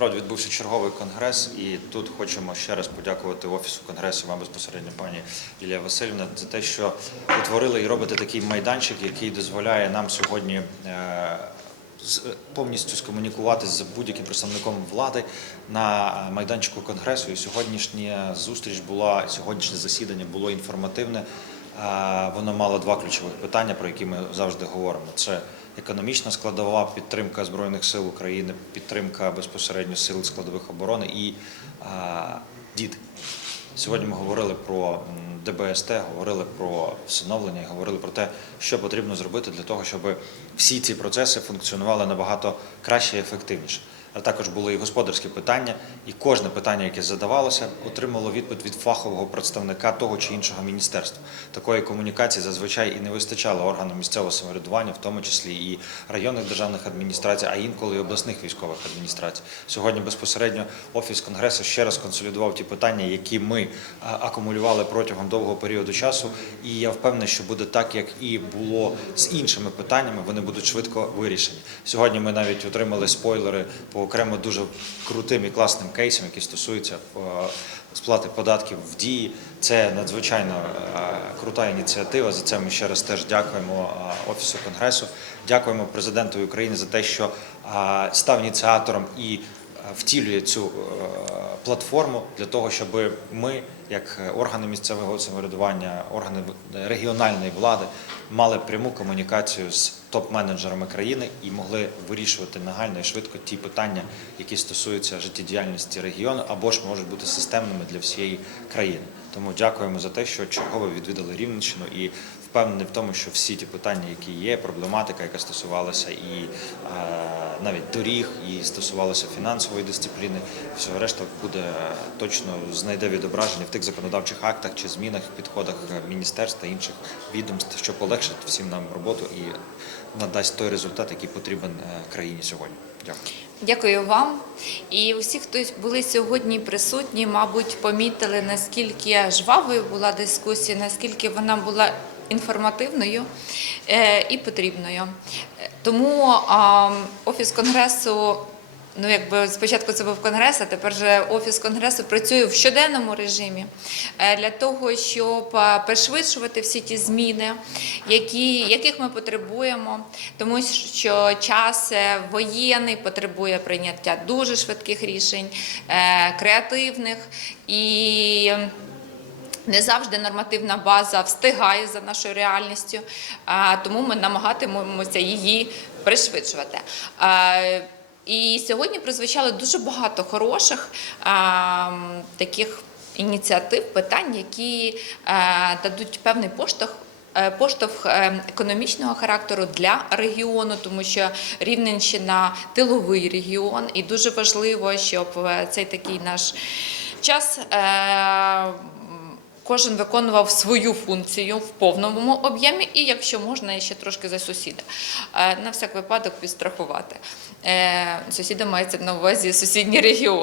Справді відбувся черговий конгрес, і тут хочемо ще раз подякувати офісу конгресу вам безпосередньо пані Ілія Васильівна за те, що утворили і робите такий майданчик, який дозволяє нам сьогодні. е, повністю скомунікувати з будь-яким представником влади на майданчику конгресу. І сьогоднішня зустріч була сьогоднішнє засідання було інформативне. Е, Воно мало два ключових питання, про які ми завжди говоримо. Це економічна складова, підтримка збройних сил України, підтримка безпосередньо сил складових оборони і діти. Сьогодні ми говорили про ДБСТ, говорили про всиновлення, говорили про те, що потрібно зробити для того, щоб всі ці процеси функціонували набагато краще і ефективніше. А також були і господарські питання, і кожне питання, яке задавалося, отримало відповідь від фахового представника того чи іншого міністерства. Такої комунікації зазвичай і не вистачало органам місцевого самоврядування, в тому числі і районних державних адміністрацій, а інколи і обласних військових адміністрацій. Сьогодні безпосередньо офіс конгресу ще раз консолідував ті питання, які ми акумулювали протягом довгого періоду часу. І я впевнений, що буде так, як і було з іншими питаннями. Вони будуть швидко вирішені. Сьогодні ми навіть отримали спойлери по окремо дуже крутим і класним кейсам, які стосуються е, сплати податків в дії. Це надзвичайно е, крута ініціатива. За це ми ще раз теж дякуємо е, офісу конгресу. Дякуємо президенту України за те, що став ініціатором і втілює цю е, платформу для того, щоб ми, як органи місцевого самоврядування, органи регіональної влади, мали пряму комунікацію з топ-менеджерами країни і могли вирішувати нагально і швидко ті питання, які стосуються життєдіяльності регіону, або ж можуть бути системними для всієї країни. Тому дякуємо за те, що чергово відвідали Рівненщину і впевнений в тому, що всі ті питання, які є, проблематика, яка стосувалася і е, навіть доріг, і стосувалася фінансової дисципліни, всього решта буде е, точно знайде відображення в тих законодавчих актах чи змінах, підходах е, міністерств та інших відомств, що полегшить всім нам роботу і надасть той результат, який потрібен е, країні сьогодні. Дякую. Дякую вам. І усі, хто були сьогодні присутні, мабуть, помітили, наскільки жвавою була дискусія, наскільки вона була інформативною е, і потрібною. Тому офіс конгресу. Ну, якби спочатку це був конгрес, а тепер же офіс конгресу працює в щоденному режимі е, для того, щоб е, пришвидшувати всі ті зміни, які, яких ми потребуємо, тому що час е, воєнний потребує прийняття дуже швидких рішень, креативних і. Не завжди нормативна база встигає за нашою реальністю, тому ми намагатимемося її пришвидшувати. І сьогодні прозвучало дуже багато хороших а, таких ініціатив, питань, які а, дадуть певний поштовх. е, Поштовх е, економічного характеру для регіону, тому що Рівненщина тиловий регіон, і дуже важливо, щоб е, цей такий наш час е, кожен виконував свою функцію в повному об'ємі, і якщо можна, ще трошки за сусіда. Е, На всяк випадок підстрахувати. Е, Сусіда мається на увазі сусідній регіон.